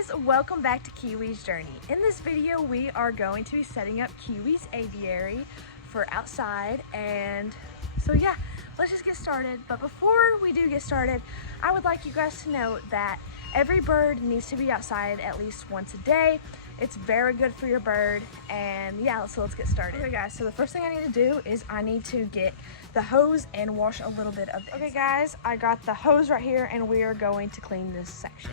guys, welcome back to Kiwi's Journey. In this video, we are going to be setting up Kiwi's aviary for outside, and so yeah, let's just get started. But before we do get started, I would like you guys to know that every bird needs to be outside at least once a day. It's very good for your bird, and yeah, so let's get started. Okay guys, so the first thing I need to do is I need to get the hose and wash a little bit of it. Okay guys, I got the hose right here, and we are going to clean this section.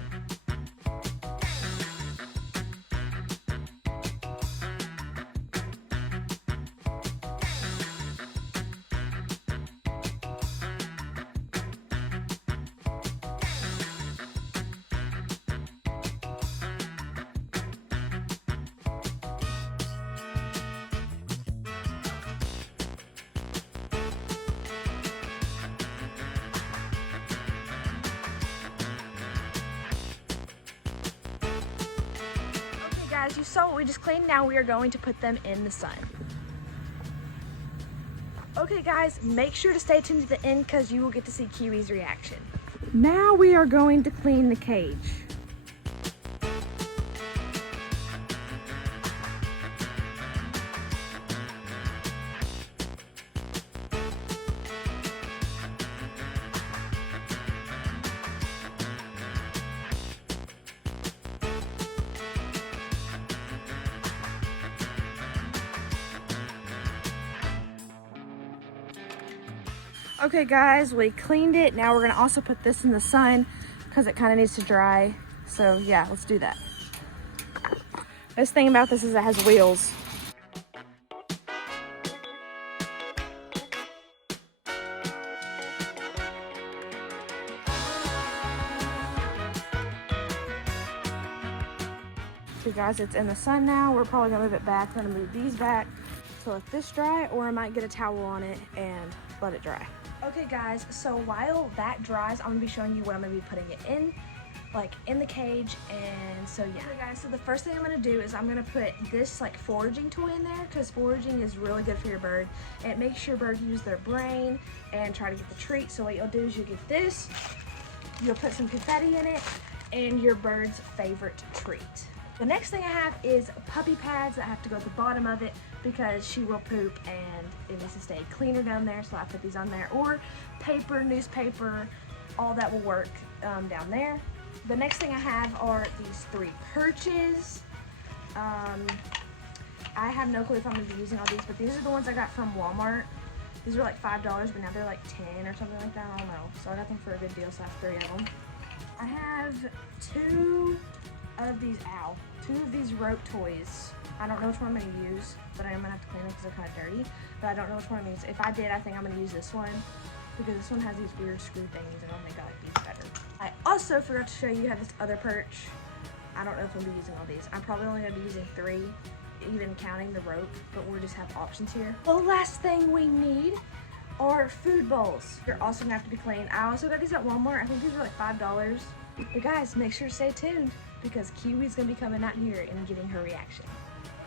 Guys, you saw what we just cleaned. Now we are going to put them in the sun. Okay guys, make sure to stay tuned to the end because you will get to see Kiwi's reaction. Now we are going to clean the cage. Okay guys, we cleaned it. Now we're gonna also put this in the sun because it kind of needs to dry. So yeah, let's do that. This thing about this is it has wheels. Okay guys, it's in the sun now. We're probably gonna move it back. We're gonna move these back to let this dry, or I might get a towel on it and let it dry. Okay guys, so while that dries, I'm gonna be showing you what I'm gonna be putting it in, like in the cage, and so yeah. Okay guys, so the first thing I'm gonna do is I'm gonna put this like foraging toy in there, because foraging is really good for your bird. It makes your bird use their brain and try to get the treat. So what you'll do is you get this, you'll put some confetti in it, and your bird's favorite treat. The next thing I have is puppy pads that have to go at the bottom of it because she will poop and it needs to stay cleaner down there, so I put these on there. Or paper, newspaper, all that will work down there. The next thing I have are these 3 perches. I have no clue if I'm going to be using all these, but these are the ones I got from Walmart. These were like $5, but now they're like 10 or something like that, I don't know. So I got them for a good deal, so I have 3 of them. I have 2 of these rope toys. I don't know which one I'm gonna use, but I am gonna have to clean them because they're kind of dirty. But I don't know which one I'm gonna use. If I did, I think I'm gonna use this one because this one has these weird screw things, and I think I like these better. I also forgot to show you, have this other perch. I don't know if I'm gonna be using all these. I'm probably only gonna be using 3, even counting the rope, but we'll just have options here. The last thing we need are food bowls. They're also gonna have to be cleaned. I also got these at Walmart. I think these were like $5. But guys, make sure to stay tuned because Kiwi's gonna be coming out here and getting her reaction.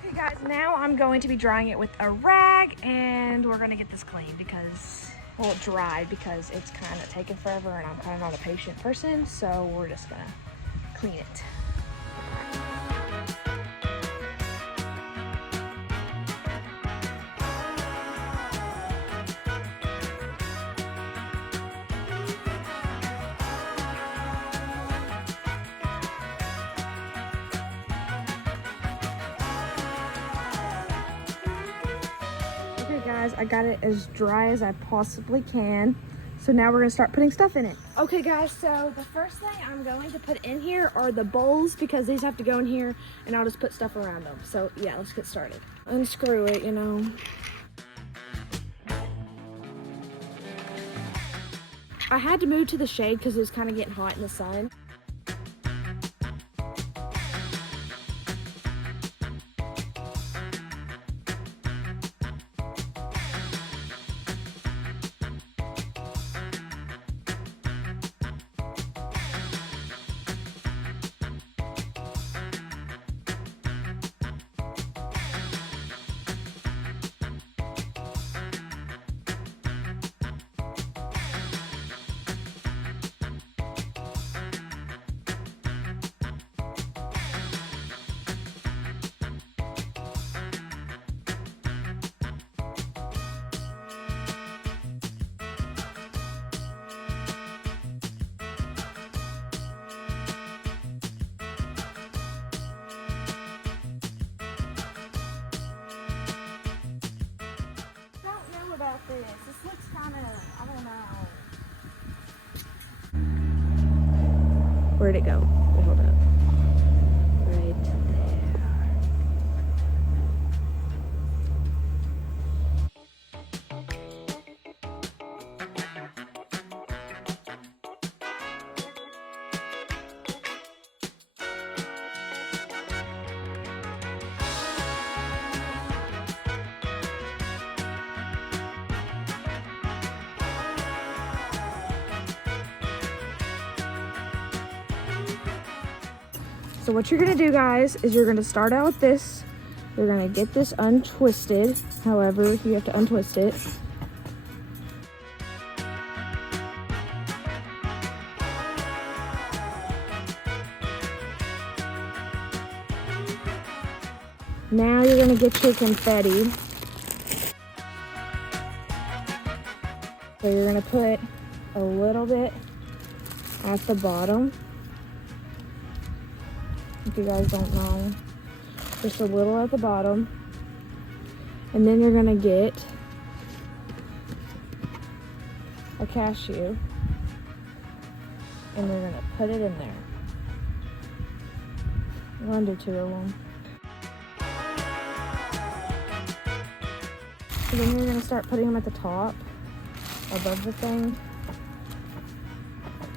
Okay guys, now I'm going to be drying it with a rag, and we're gonna get this clean because, well, dried because it's kind of taking forever and I'm kind of not a patient person, so we're just gonna clean it. Okay guys, I got it as dry as I possibly can. So now we're gonna start putting stuff in it. Okay guys, so the first thing I'm going to put in here are the bowls because these have to go in here, and I'll just put stuff around them. So yeah, let's get started. Unscrew it, you know. I had to move to the shade because it was kind of getting hot in the sun. Where'd it go? Wait, hold up. Right there. So what you're gonna do, guys, is you're gonna start out with this. You're gonna get this untwisted. However, you have to untwist it. Now you're gonna get your confetti. So you're gonna put a little bit at the bottom. If you guys don't know, just a little at the bottom. And then you're gonna get a cashew and we're gonna put it in there. We're gonna do 2 of them. And then you're gonna start putting them at the top, above the thing.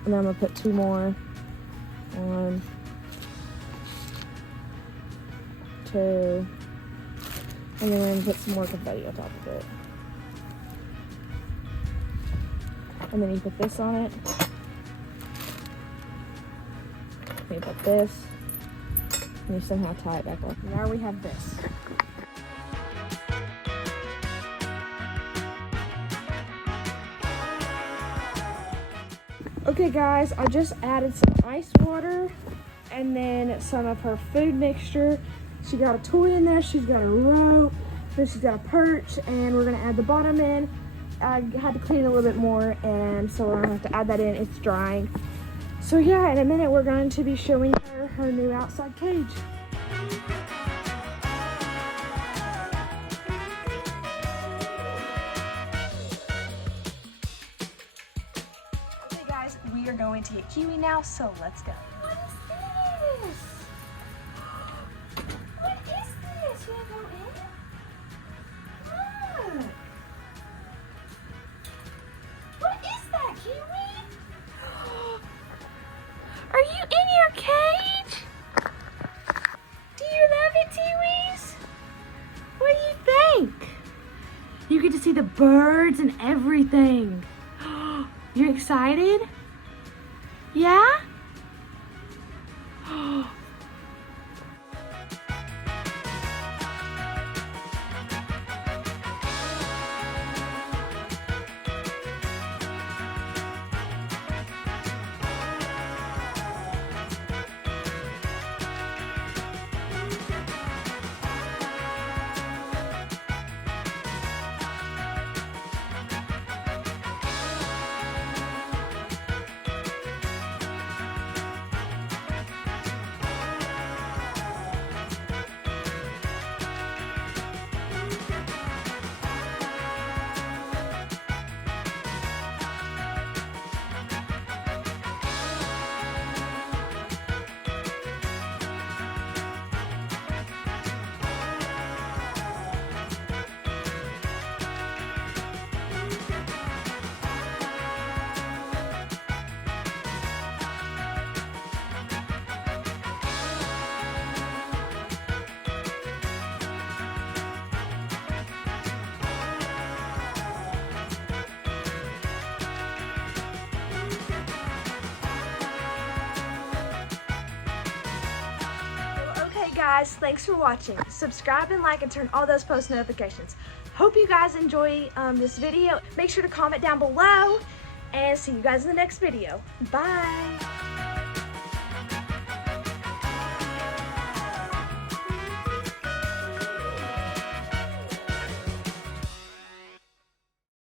And then I'm gonna put 2 more. 1, 2, and then we're gonna put some more confetti on top of it. And then you put this on it. And you put this, and you somehow tie it back up. Now we have this. Okay guys, I just added some ice water and then some of her food mixture. She got a toy in there, she's got a rope, then she's got a perch, and we're gonna add the bottom in. I had to clean it a little bit more, and so we're gonna have to add that in. It's drying. So yeah, in a minute we're going to be showing her her new outside cage. Okay guys, we are going to get Kiwi now, so let's go. What is this? What is this? You wanna go in? Look. What is that, Kiwi? Are you in your cage? Do you love it, Tiwis? What do you think? You get to see the birds and everything. You excited? Yeah? Guys, thanks for watching. Subscribe and like and turn all those post notifications. Hope you guys enjoy this video. Make sure to comment down below and see you guys in the next video. Bye.